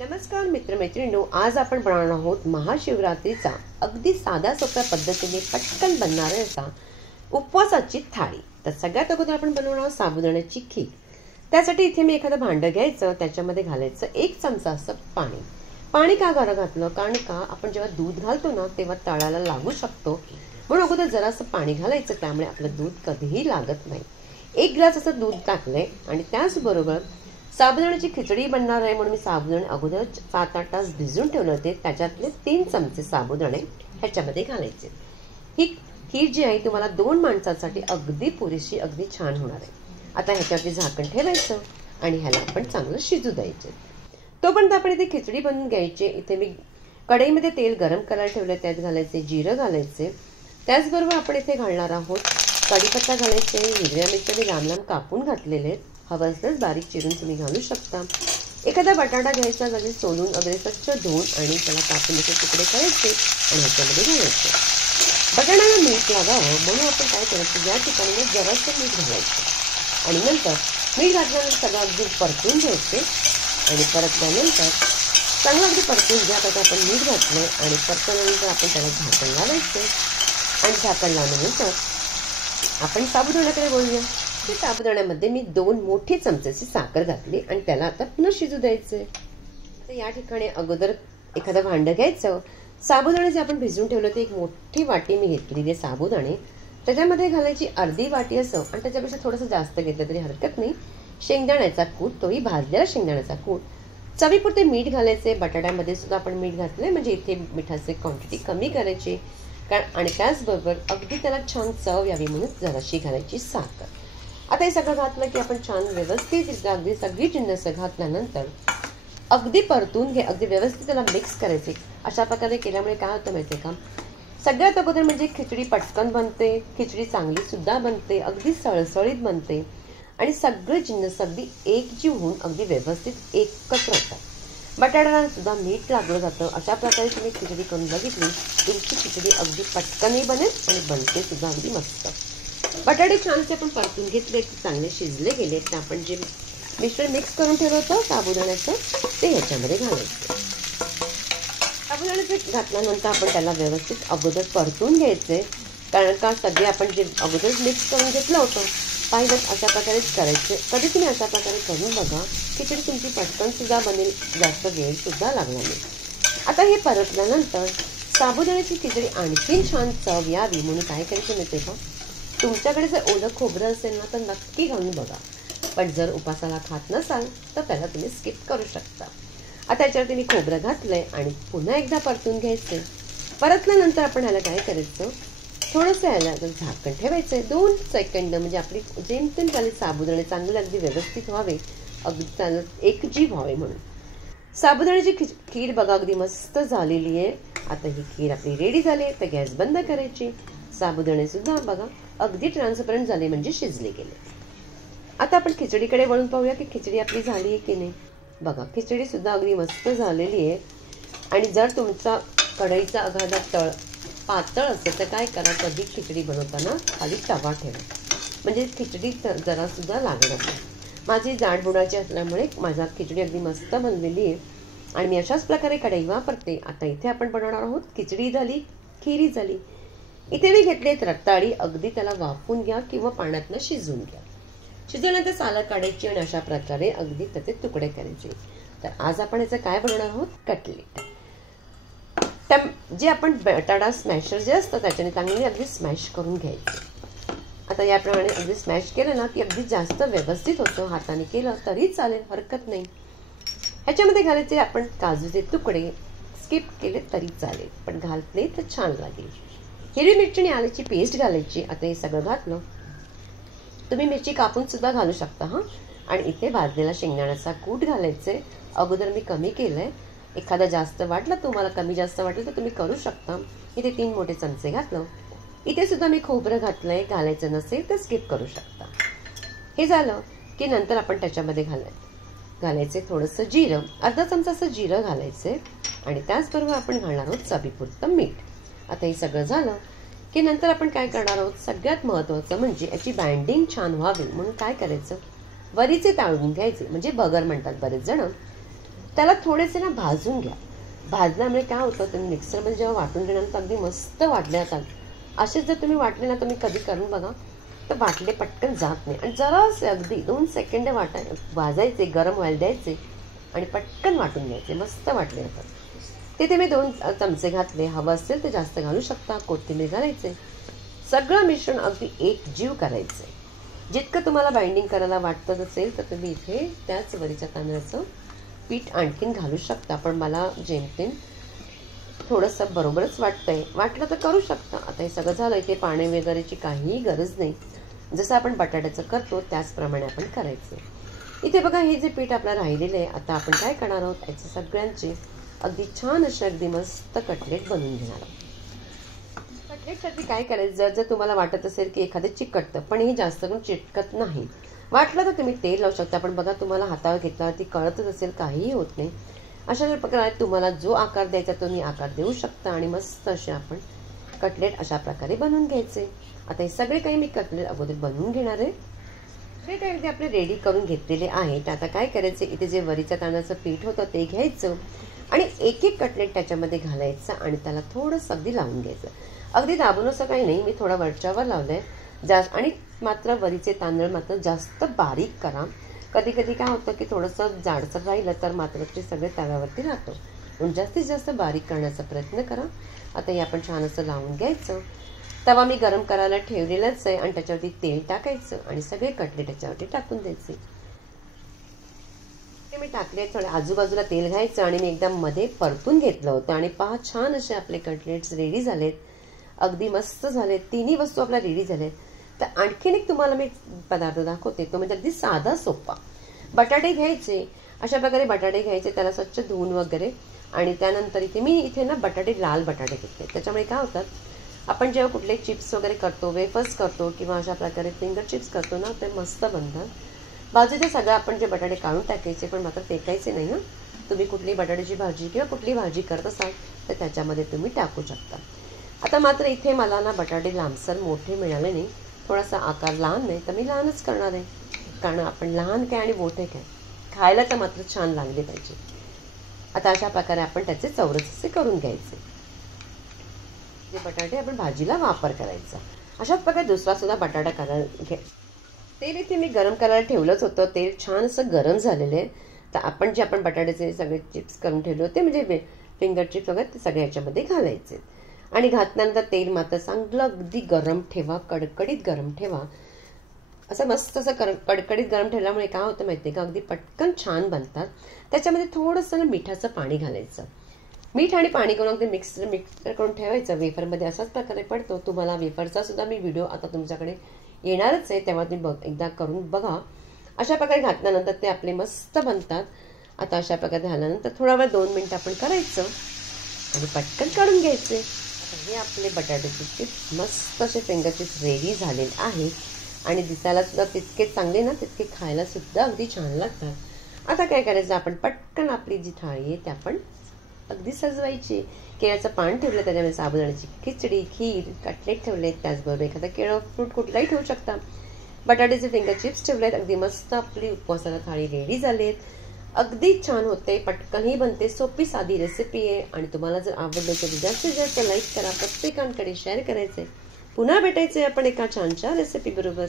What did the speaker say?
नमस्कार मित्रमैत्रिणींनो, आज आपण बनवणार आहोत महाशिवरात्रीचा अगदी साध्या सोप्या पद्धतीने पटकन बनणारा असा उपवासाची थाळी। तर सगळ्यात अगोदर आपण बनवणार आहोत साबुदाण्याची खीर। त्यासाठी इथे मी एखादं भांडं घ्यायचं, त्याच्यामध्ये घालायचं 1 चमचा असं पाणी। पाणी का घातलं कारण का आपण जेव्हा दूध घालतो ना तेव्हा तळाला लागू शकतो, म्हणून अगोदर जरासं पाणी घालायचं, त्यामुळे आपलं दूध कधीही लागत नाही। 1 ग्लास असं दूध टाकलंय आणि त्याचबरोबर साबुदाण्याची खिचडी बनणार आहे म्हणून मी साबुदाणे अगोदर 7-8 तास भिजवून ठेवले होते। त्याच्यातले 3 चमचे साबुदाणे ह्याच्यामध्ये घालायचे। ही खीर जी आहे तुम्हाला 2 माणसांसाठी अगदी पुरेशी, अगदी छान होणार आहे। आता ह्याच्यावरती झाकण ठेवायचं आणि ह्याला आपण चांगलं शिजू द्यायचे। तोपर्यंत आपण इथे खिचडी बनवून घ्यायची। इथे मी कढईमध्ये तेल गरम करायला ठेवले, त्यात घालायचे जिरं घालायचे। त्याचबरोबर आपण इथे घालणार आहोत कढीपत्ता घालायचे, हिरव्या मिरच्या मी लांब लांब कापून घातलेले आहेत, हवं असल्यास बारीक चिरून तुम्ही घालू शकता। एखादा बटाटा घ्यायचा, त्याचे सोलून वगैरे स्वच्छ धुवून आणि त्याला कापून तुकडे करायचे आणि ह्याच्यामध्ये घालायचे। बटाट्याला मीठ लागावं म्हणून आपण काय करायचं, या ठिकाणी जरासं मीठ घालायचं आणि नंतर मीठ घातल्यानंतर सगळं अगदी परतून घ्यायचे आणि परतल्यानंतर चांगलं अगदी परतून घ्या। आता आपण मीठ घातलं आणि परतल्यानंतर आपण त्याला झाकण लावायचे आणि झाकण लावल्यानंतर आपण साबुदाण्याकडे बोलूया। त्या साबुदाण्यामध्ये मी 2 मोठे चमचेची साखर घातली आणि त्याला आता पुन्हा शिजू द्यायचे। तर या ठिकाणी अगोदर एखादं भांडं घ्यायचं, साबुदाणे जे आपण भिजवून ठेवले होते 1 मोठी वाटी मी घेतलेली साबुदाणे, त्याच्यामध्ये घालायची अर्धी वाटी असं आणि त्याच्यापेक्षा थोडंसं जास्त घेतलं तरी हरकत नाही शेंगदाण्याचा कूट, तोही भाजलेला शेंगदाण्याचा कूट। चवीपुरते मीठ घालायचे, बटाट्यामध्ये सुद्धा आपण मीठ घातले म्हणजे इथे मिठाची क्वांटिटी कमी करायची आणि त्याचबरोबर अगदी त्याला छान चव यावी म्हणून जराशी घालायची साखर। आता हे सगळं घातलं की आपण छान व्यवस्थित अगदी सगळी जिन्नस घातल्यानंतर अगदी परतून घे, अगदी व्यवस्थित त्याला मिक्स करायचे। अशा प्रकारे केल्यामुळे काय होतं माहिती आहे का, सगळ्यात अगोदर म्हणजे खिचडी पटकन बनते, खिचडी चांगली सुद्धा बनते, अगदी सळसळीत बनते आणि सगळे जिन्नस अगदी एकजीव होऊन अगदी व्यवस्थित एकत्र होतात। बटाट्याला सुद्धा मीठ लागलं जातं। अशा प्रकारे तुम्ही खिचडी करून बघितली, तुमची खिचडी अगदी पटकनही बनेल आणि बनते सुद्धा अगदी मस्त। बटाटे छानसे आपण परतून घेतले, चांगले शिजले गेले, तर आपण जे मिश्रण मिक्स करून ठेवलं होतं साबुदाण्याचं ते ह्याच्यामध्ये घालायचं। साबुदाण्याचं घातल्यानंतर आपण त्याला व्यवस्थित अगोदर परतून घ्यायचे, कारण का सगळे आपण जे अगोदर मिक्स करून घेतलं होतं पाहिलं अशा प्रकारेच करायचे। कधी तुम्ही अशा प्रकारे करून बघा, खिचडी तुमची पटकन सुद्धा बनेल, जास्त वेळ सुद्धा लागणार नाही। आता हे परतल्यानंतर साबुदाण्याची खिचडी आणखीन छान चव यावी म्हणून काय करायचं माहिती आहे का, तुमच्याकडे जर ओलं खोबरं असेल ना तर नक्की घालून बघा, पण जर उपासाला खात नसाल तर त्याला तुम्ही स्किप करू शकता। आता याच्यावरती मी खोबरं घातलंय आणि पुन्हा एकदा परतून घ्यायचे। परतल्यानंतर आपण ह्याला काय करायचं, थोडंसं ह्याला झाकण ठेवायचं 2 सेकंद, म्हणजे आपली जेमतेम झाले साबुदाणे चांगले अगदी व्यवस्थित व्हावे, अगदी चांगलं एकजीव व्हावे म्हणून। साबुदाण्याची खीर बघा अगदी मस्त झालेली आहे। आता ही खीर आपली रेडी झाली, तर गॅस बंद करायची। साबुदाणे सुद्धा बघा अगदी ट्रान्सपरंट झाले म्हणजे शिजले गेले। आता आपण खिचडीकडे वळून पाहूया की खिचडी आपली झाली आहे की नाही। बघा खिचडी सुद्धा अगदी मस्त झालेली आहे आणि जर तुमचा कढईचा एखादा तळ पातळ असेल तर काय करा, कधी खिचडी बनवताना खाली तवा ठेवा म्हणजे खिचडी जरा सुद्धा लागणार नाही। माझी जाडबुडाची असल्यामुळे माझा खिचडी अगदी मस्त बनलेली आहे आणि मी अशाच प्रकारे कढई वापरते। आता इथे आपण बनवणार आहोत खिचडी झाली, खिरी झाली। इथे मी घेतलेत रताळी, अगदी त्याला वाफून घ्या किंवा पाण्यातनं शिजवून घ्या। शिजवल्यानंतर सालं काढायची आणि अशा प्रकारे अगदी त्याचे तुकडे करायचे। तर आज आपण याचं काय बनवणार आहोत, कटलेट। जे आपण बटाटा स्मॅशर जे असतं त्याच्याने चांगली अगदी स्मॅश करून घ्यायचे। आता याप्रमाणे अगदी स्मॅश केलं ना की अगदी जास्त व्यवस्थित होतं, हाताने केलं तरी चालेल, हरकत नाही। ह्याच्यामध्ये घालायचे आपण काजूचे तुकडे, स्किप केले तरी चालेल पण घातले तर छान लागेल। हिरवी मिरची आणि आल्याची पेस्ट घालायची। आता हे सगळं घातलं, तुम्ही मिरची कापून सुद्धा घालू शकता हा। आणि इथे भाजलेला शेंगदाण्याचा कूट घालायचे, अगोदर मी कमी केलंय, एखादा जास्त वाटलं तुम्हाला कमी जास्त वाटलं तर तुम्ही करू शकता। इथे 3 मोठे चमचे घातलं। इथे सुद्धा मी खोबरं घातलंय, घालायचं नसेल तर स्किप करू शकता। हे झालं की नंतर आपण त्याच्यामध्ये घालायचे थोडंसं जिरं, अर्धा चमचा असं जिरं घालायचे आणि त्याचबरोबर आपण घालणार आहोत चवीपुरतं मीठ। आता हे सगळं झालं की नंतर आपण काय करणार आहोत, सगळ्यात महत्त्वाचं म्हणजे याची बाइंडिंग छान व्हावी म्हणून काय करायचं, वरीचे ताळून घ्यायचे, म्हणजे बगर म्हणतात बरेच जण। त्याला थोडेसे ना भाजून घ्या. भाजल्यामुळे काय होतं, तुम्ही मिक्सरमध्ये जेव्हा वाटून घेणार तर अगदी मस्त वाटले जातात. असेच जर तुम्ही वाटले ना, तुम्ही कधी करून बघा, तर वाटले पटकन जात नाही. आणि जरासे अगदी 2 सेकंड भाजायचे, गरम व्हायला द्यायचे आणि पटकन वाटून घ्यायचे. मस्त वाटले जातात. तिथे मी 2 चमचे घातले. हवं असेल तर जास्त घालू शकता. कोथिंबीर घालायचे. सगळं मिश्रण अगदी एकजीव करायचं. जितकं तुम्हाला बाइंडिंग करायला वाटत असेल तर तुम्ही इथे त्याच वरीच्या तांदळाचं पीठ आणखीन घालू शकता. पण मला जेमतेम थोडंसं बरोबरच वाटतंय. वाटलं तर करू शकता. आता हे सगळं झालं. इथे पाणी वगैरेची काहीही गरज नाही. जसं आपण बटाट्याचं करतो त्याचप्रमाणे आपण करायचं. इथे बघा, हे जे पीठ आपलं राहिलेलं आहे, आता आपण काय करणार आहोत, याचे सगळ्यांचे अगदी छान असे अगदी मस्त कटलेट बनवून घेणार आहोत. कटलेटसाठी काय करायचं, जर तुम्हाला वाटत असेल की एखादं चिकटतं, पण हे जास्त करून चिटकत नाही, वाटलं तर तुम्ही तेल लावू शकता. पण बघा, तुम्हाला हातावर घेतल्यावरती कळतच असेल, काहीही होत नाही. अशा प्रकारे तुम्हाला जो आकार द्यायचा तो मी आकार देऊ शकता आणि मस्त असे आपण कटलेट अशा प्रकारे बनवून घ्यायचे. आता हे सगळे काही मी कटलेट अगोदर बनवून घेणार आहे. हे काही अगदी आपले रेडी करून घेतलेले आहेत. आता काय करायचं, इथे जे वरीच्या तांदळाचं पीठ होतं ते घ्यायचं आणि एक एक कटलेट त्याच्यामध्ये घालायचं आणि त्याला थोडंसं अगदी लावून घ्यायचं. अगदी दाबून असं काही नाही, मी थोडा वरच्यावर लावलं आहे जास्त. आणि मात्र वरीचे तांदूळ मात्र जास्त बारीक करा. कधी कधी काय होतं की थोडंसं जाडसर राहिलं तर मात्र ते सगळे तव्यावरती राहतो. म्हणून जास्तीत जास्त बारीक करण्याचा प्रयत्न करा. आता हे आपण छान असं लावून घ्यायचं. तवा मी गरम करायला ठेवलेलाच आहे आणि त्याच्यावरती तेल टाकायचं आणि सगळे कटलेट त्याच्यावरती टाकून द्यायचे. ते मी टाकले, थोडे आजूबाजूला तेल घ्यायचं आणि मी एकदम मध्ये परतून घेतलं होतं. आणि पहा, छान असे आपले कटलेट्स रेडी झालेत. अगदी मस्त झालेत. तिन्ही वस्तू आपल्या रेडी झालेत. तर आणखीन एक तुम्हाला मी पदार्थ दाखवते, तो म्हणजे अगदी साधा सोपा. बटाटे घ्यायचे. अशा प्रकारे बटाटे घ्यायचे, त्याला स्वच्छ धुवून वगैरे. आणि त्यानंतर इथे ना बटाटे, लाल बटाटे घेतले. त्याच्यामुळे काय होतात, आपण जेव्हा कुठले चिप्स वगैरे करतो, वेफर्स करतो किंवा अशा प्रकारे फिंगर चिप्स करतो ना, ते मस्त बनतात. बाजूचे सगळं आपण जे बटाटे काढून टाकायचे, पण मात्र फेकायचे नाही ना. तुम्ही कुठली बटाट्याची भाजी किंवा कुठली भाजी करत असाल तर त्याच्यामध्ये तुम्ही टाकू शकता. आता मात्र इथे मला ना बटाटे लांबसर मोठे मिळाले नाही. थोडासा आकार लहान नाही, तर मी लहानच करणार आहे. कारण आपण लहान काय आणि मोठे काय, खायला तर मात्र छान लागले पाहिजे. आता अशा प्रकारे आपण त्याचे चौरस असे करून घ्यायचे. जे बटाटे आपण भाजीला वापर करायचा. अशाच प्रकारे दुसरा सुद्धा बटाटा करायला घे. तेल इथे मी गरम करायला ठेवलंच होतं. तेल छान असं गरम झालेलं आहे. तर आपण जे बटाट्याचे सगळे चिप्स करून ठेवले होते, म्हणजे फिंगर चिप्स वगैरे, ते सगळे याच्यामध्ये घालायचे. आणि घातल्यानंतर तेल मात्र चांगलं अगदी गरम ठेवा, कडकडीत गरम ठेवा. असं मस्त असं कडकडीत गरम ठेवल्यामुळे काय होतं माहिती आहे का, अगदी पटकन छान बनतात. त्याच्यामध्ये थोडंसं मिठाचं पाणी घालायचं. मीठ आणि पाणी करून अगदी मिक्सर करून ठेवायचं. वेफरमध्ये असाच प्रकारे पडतो. तुम्हाला वेफरचा सुद्धा मी व्हिडिओ आता तुमच्याकडे येणारच आहे, तेव्हा तुम्ही एकदा करून बघा. अशा प्रकारे घातल्यानंतर ते आपले मस्त बनतात. आता अशा प्रकारे झाल्यानंतर थोडा वेळ 2 मिनिटं आपण करायचं आणि पटकन काढून घ्यायचे. हे आपले बटाट्याचे चिप्स मस्त असे फिंगर चिप्स रेडी झालेले आहेत. आणि दिसायला सुद्धा तितके चांगले ना, तितके खायला सुद्धा अगदी छान लागतात. आता काय करायचं, आपण पटकन आपली जी थाळी आहे ते आपण अगदी सजवायची. केळ्याचं पान ठेवलं, त्याच्यामध्ये साबुदाण्याची खिचडी, खीर, कटलेट ठेवलेत, त्याचबरोबर एखादा केळं फ्रूट कुठलाही ठेवू शकता. बटाट्याचे फिंगर चिप्स ठेवलेत. अगदी मस्त आपली उपवासाला थाळी रेडी झालीत. अगदी छान होते, पटकनही बनते, सोपी साधी रेसिपी आहे. आणि तुम्हाला जर आवडलं तर जास्तीत जास्त लाईक करा, प्रत्येकांकडे शेअर करायचे. पुन्हा भेटायचे आपण एका छानशा रेसिपी बरोबर.